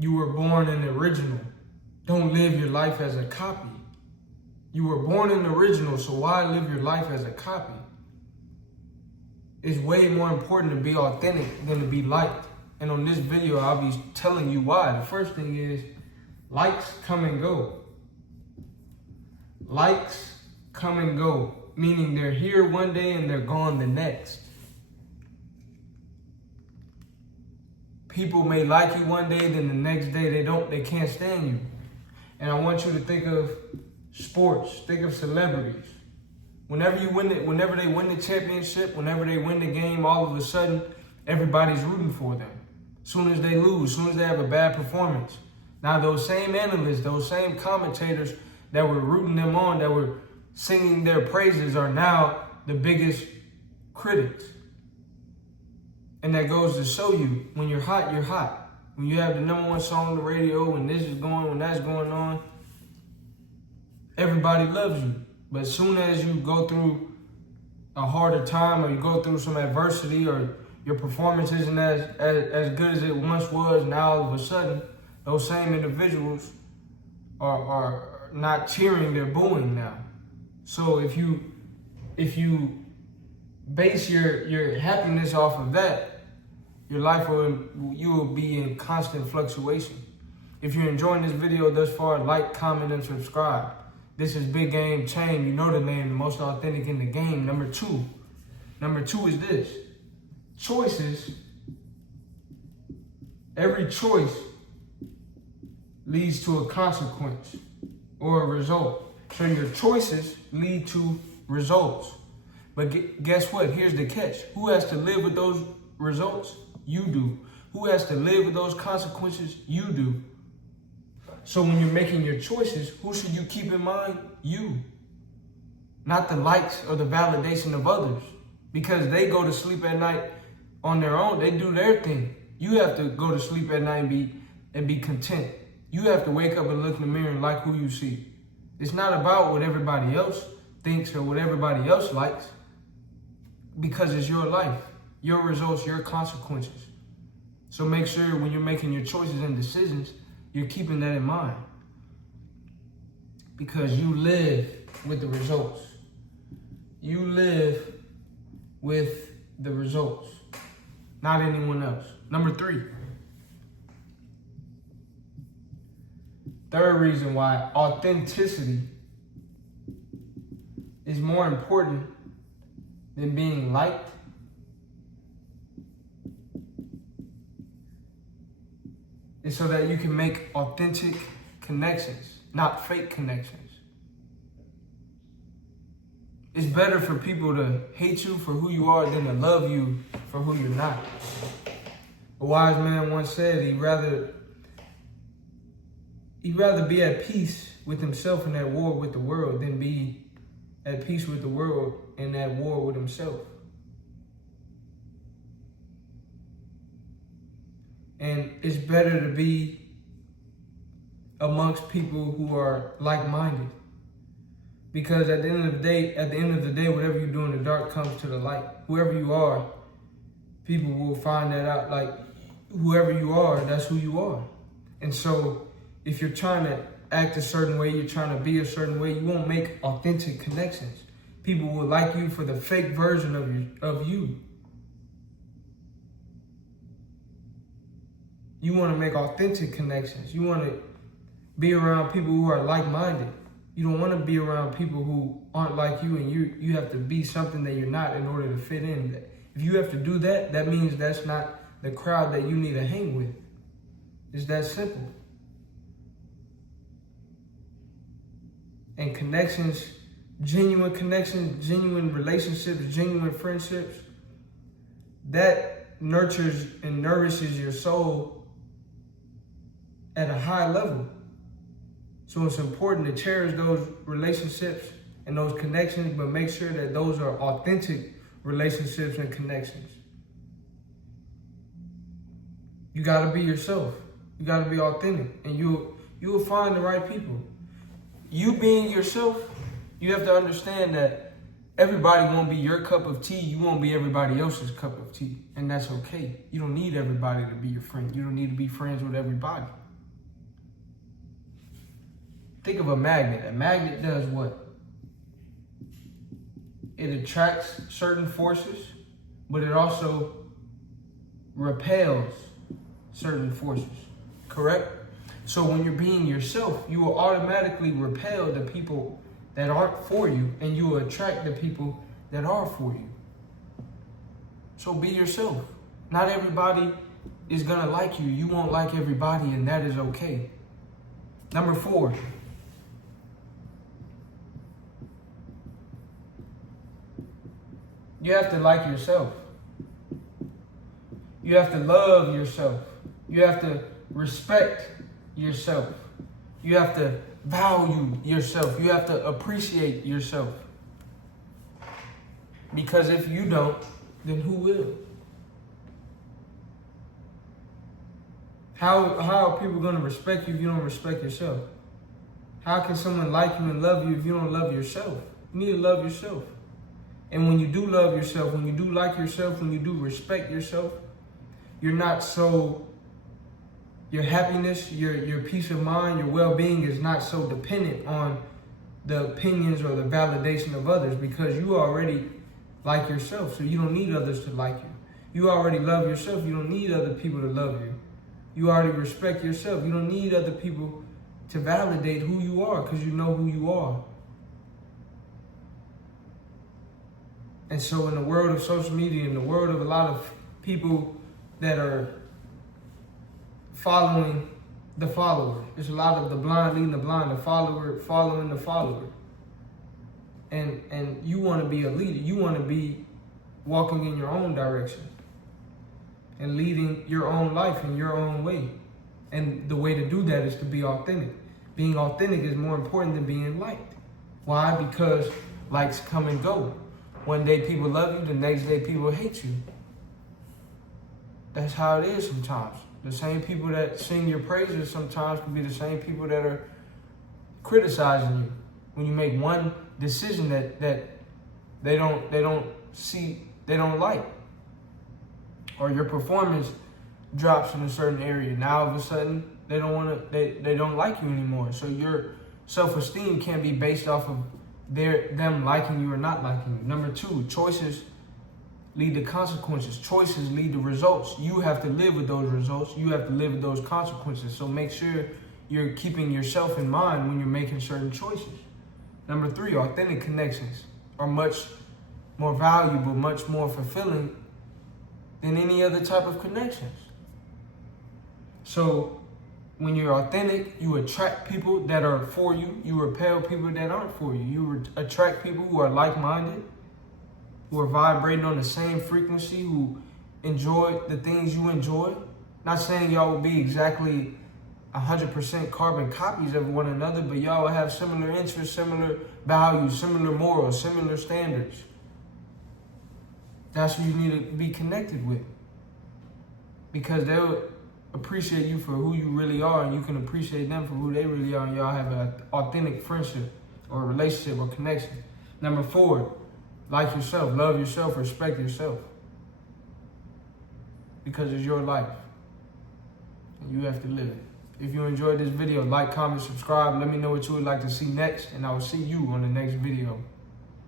You were born an original. Don't live your life as a copy. You were born an original, so why live your life as a copy? It's way more important to be authentic than to be liked. And on this video, I'll be telling you why. The first thing is, likes come and go. Likes come and go, meaning they're here one day and they're gone the next. People may like you one day, then the next day they can't stand you. And I want you to think of sports, think of celebrities. Whenever they win the championship, whenever they win the game, all of a sudden, everybody's rooting for them. Soon as they lose, soon as they have a bad performance. Now those same analysts, those same commentators that were rooting them on, that were singing their praises, are now the biggest critics. And that goes to show you, when you're hot, you're hot. When you have the #1 song on the radio, when this is going, when that's going on, everybody loves you. But as soon as you go through a harder time, or you go through some adversity, or your performance isn't as good as it once was, now all of a sudden, those same individuals are not cheering, they're booing now. So if you base your happiness off of that, your life you will be in constant fluctuation. If you're enjoying this video thus far, like, comment, and subscribe. This is Big Game Chain. You know the name, the most authentic in the game. Number two is this. Choices. Every choice leads to a consequence or a result. So your choices lead to results. But guess what? Here's the catch. Who has to live with those results? You do. Who has to live with those consequences? You do. So when you're making your choices, who should you keep in mind? You. Not the likes or the validation of others. Because they go to sleep at night on their own. They do their thing. You have to go to sleep at night and be content. You have to wake up and look in the mirror and like who you see. It's not about what everybody else thinks or what everybody else likes. Because it's your life, your results, your consequences. So make sure when you're making your choices and decisions, you're keeping that in mind. Because you live with the results. You live with the results, not anyone else. Number 3. Third reason why authenticity is more important than being liked is so that you can make authentic connections, not fake connections. It's better for people to hate you for who you are than to love you for who you're not. A wise man once said he'd rather be at peace with himself in that war with the world than be at peace with the world in that war with himself. And it's better to be amongst people who are like-minded. Because at the end of the day, whatever you do in the dark comes to the light. Whoever you are, people will find that out. Like, whoever you are, that's who you are. And so if you're trying to act a certain way, you're trying to be a certain way, you won't make authentic connections. People will like you for the fake version of you. You want to make authentic connections. You want to be around people who are like-minded. You don't want to be around people who aren't like you, and you have to be something that you're not in order to fit in. If you have to do that, that means that's not the crowd that you need to hang with. It's that simple. And connections, genuine relationships, genuine friendships, that nurtures and nourishes your soul at a high level. So it's important to cherish those relationships and those connections, but make sure that those are authentic relationships and connections. You gotta be yourself. You gotta be authentic, and you will find the right people. You being yourself, you have to understand that everybody won't be your cup of tea. You won't be everybody else's cup of tea, and that's okay. You don't need everybody to be your friend. You don't need to be friends with everybody. think of a magnet. A magnet does what? It attracts certain forces, but it also repels certain forces, correct? So when you're being yourself, you will automatically repel the people that aren't for you, and you will attract the people that are for you. So be yourself. Not everybody is gonna like you. You won't like everybody, and that is okay. Number 4. You have to like yourself. You have to love yourself. You have to respect yourself. You have to value yourself. You have to appreciate yourself. Because if you don't, then who will? How are people going to respect you if you don't respect yourself? How can someone like you and love you if you don't love yourself? You need to love yourself. And when you do love yourself, when you do like yourself, when you do respect yourself, you're not so, your happiness, your peace of mind, your well-being is not so dependent on the opinions or the validation of others, because you already like yourself, so you don't need others to like you. You already love yourself, you don't need other people to love you. You already respect yourself, you don't need other people to validate who you are, because you know who you are. And so in the world of social media, in the world of a lot of people that are following the follower, there's a lot of the blind leading the blind, the follower following the follower. And you want to be a leader. You want to be walking in your own direction and leading your own life in your own way. And the way to do that is to be authentic. Being authentic is more important than being liked. Why? Because likes come and go. One day people love you, the next day people hate you. That's how it is sometimes. The same people that sing your praises sometimes can be the same people that are criticizing you when you make one decision that they don't like, or your performance drops in a certain area. Now all of a sudden they don't like you anymore. So your self-esteem can't be based off of them liking you or not liking you. Number 2, choices lead to consequences. Choices lead to results. You have to live with those results. You have to live with those consequences. So make sure you're keeping yourself in mind when you're making certain choices. Number 3, authentic connections are much more valuable, much more fulfilling than any other type of connections. So when you're authentic, you attract people that are for you. You repel people that aren't for you. You attract people who are like-minded, who are vibrating on the same frequency, who enjoy the things you enjoy. Not saying y'all will be exactly 100% carbon copies of one another, but y'all will have similar interests, similar values, similar morals, similar standards. That's who you need to be connected with, because they'll appreciate you for who you really are, and you can appreciate them for who they really are, and y'all have an authentic friendship or relationship or connection. Number 4, like yourself, love yourself, respect yourself, because it's your life and you have to live it. If you enjoyed this video, like, comment, subscribe. Let me know what you would like to see next, and I will see you on the next video.